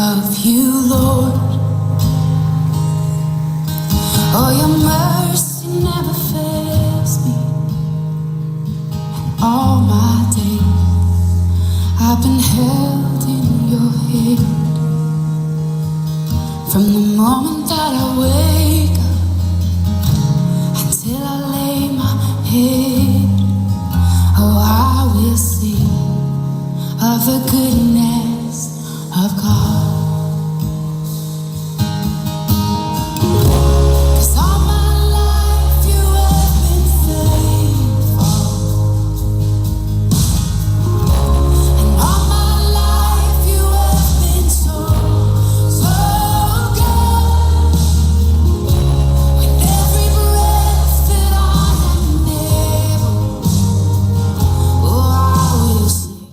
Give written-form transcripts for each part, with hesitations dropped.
love you, Lord. Oh, your mercy never fails me. And all my days I've been held in your hand. From the moment that I wake up until I lay my head, oh, I will sing of the goodness of God. 'Cause all my life you have been faithful, and all my life you have been so, so good. With every breath that I am able, oh, I will sing.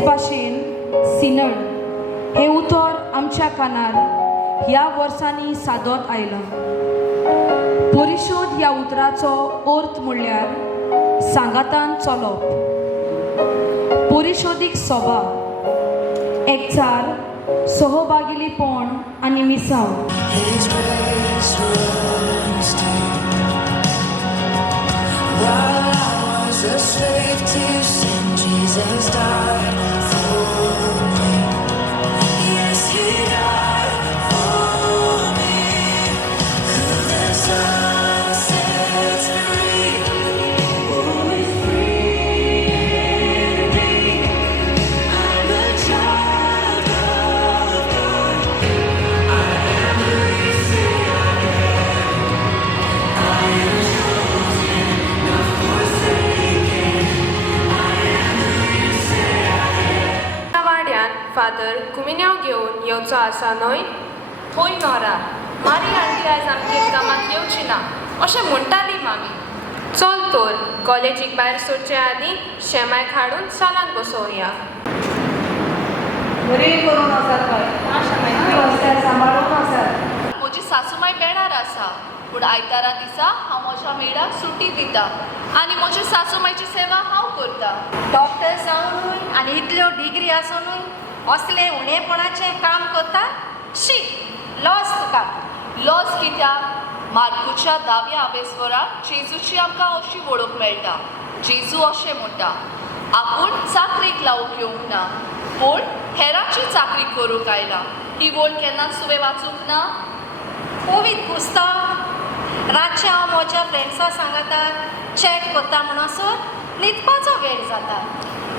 तेच भाशेन सिनड हे उतर आमच्या कानार ह्या वर्सांनी सादोत आयलां. परिशोध ह्या उतराचो अर्थ म्हणल्यार सांगातान चलप. परिशोधीक सभा एकचार सहभागिलीपण आनी मिसाव. A slave to sin, Jesus died for me. Yes, He died for me. Who the Son sets free, oh, is free indeed. I'm a child of God. I am received. I am chosen, not forsaken. वाड्यान father कुमिन्याव घेवन येवचो आसा न्हय? थंय नोरा मारी आंटी आयज आमगे कामाक येवची ना अशें म्हणटाली मामी. चल तर कॉलेजीक भायर सरचे आदी शेमायक हाडून सालान बसोवया. बरी करून आसात सांबाळून आसात. म्हजी सासूमाय बेणार आसा पूण आयतारा दिसा हांव म्हज्या मेळाक सुटी दिता आनी म्हज्या सासूमायची सेवा हांव करता. डॉक्टर जावनूय आनी इतल्यो डिग्री आसुनूय असले उणेपणाचें काम करता. शी लॉस तुका. लॉस कित्याक मार्कूच्या 10व्या आवेसवराक जेजूची आमकां अशी वळख मेळटा. जेजू अशें म्हणटा, आपूण चाकरेक लावूंक येवंक ना पूण हेरांची चाकरी करूंक आयला. ही वळ केन्नाच तुवें वाचूंक ना? कोवीद पुस्तक रातचें हांव म्हज्या फ्रेंड्सां सांगाता चॅट करता म्हणसर न्हिदपाचो वेळ जाता.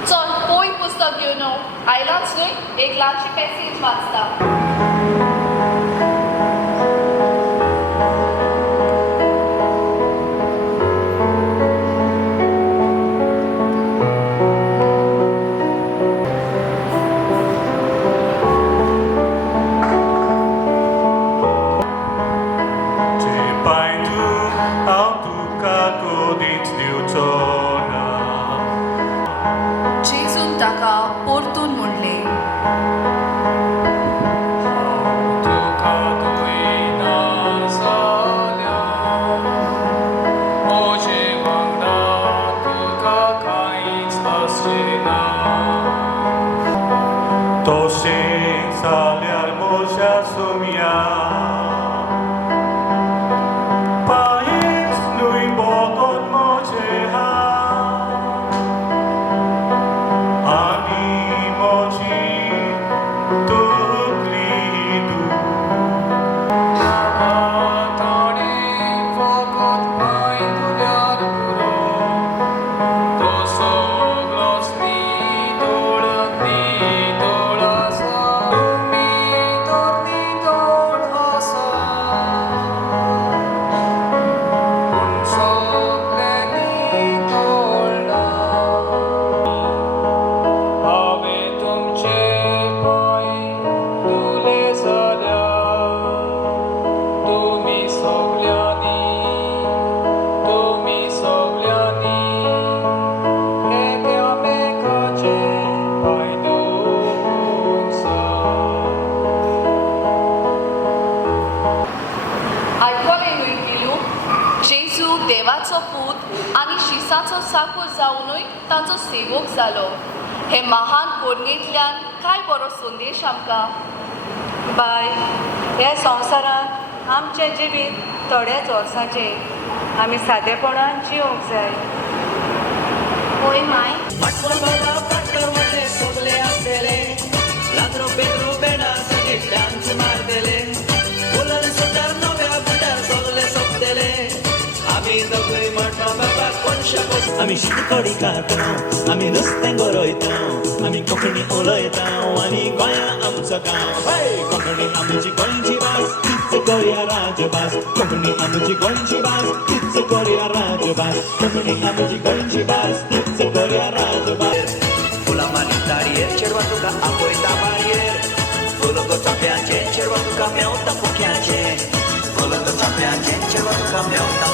चल पोय पुस्तक घेवन आयलांच न्हय एक ल्हानशी पॅसेज वाचता. जेजून ताका परतून म्हणलें, तशें जाल्यार म्हज्या सोम्या पांयच न्हय बदोन म्हजें हात आनी म्हजी तकली दूर. ताणें फकत पांय तुल्यार पुरो तो सगळोच नितळ नितळ आसा. तुमी तर नितळ आसा पूण सगळें नितळ ना. हांवें तुमचे पांय धुले जाल्यार तुमी सगळ्यांनी एकामेकाचे पांय धुवूंक जाय. आयकलें न्हय किलू? जेजू देवाचो पूत आनी शिसाचो साकूर जावनूय तांचो सेवक जालो. हे महान कोडणेंतल्यान काय बरो संदेश आमकां. बाय, ह्या संवसारांत आमचें जिवीत थोड्याच वर्सांचें आमी सादेपणान जिवंक जाय. होय माय. आमी शीतकडी खातां, आमी नुस्तें गरयतां, आमी कोंकणी उलयतां आनी गोंया आमचो गांव. कोंकणी आमची गोंयची भास, तीच करुया राजभास. कोंकणी आमची गोंयची भास, तीच करुया राजभास. कोंकणी आमची गोंयची भास, तीच करुया राजभास. फुलां मारी तारयेर चेडवा तुका आपयता मारयेर. फुलो गो चाप्याचें चेडवा तुका मेवता फुक्याचें. फुलो गो चाप्याचें चेडवा तुका मेवता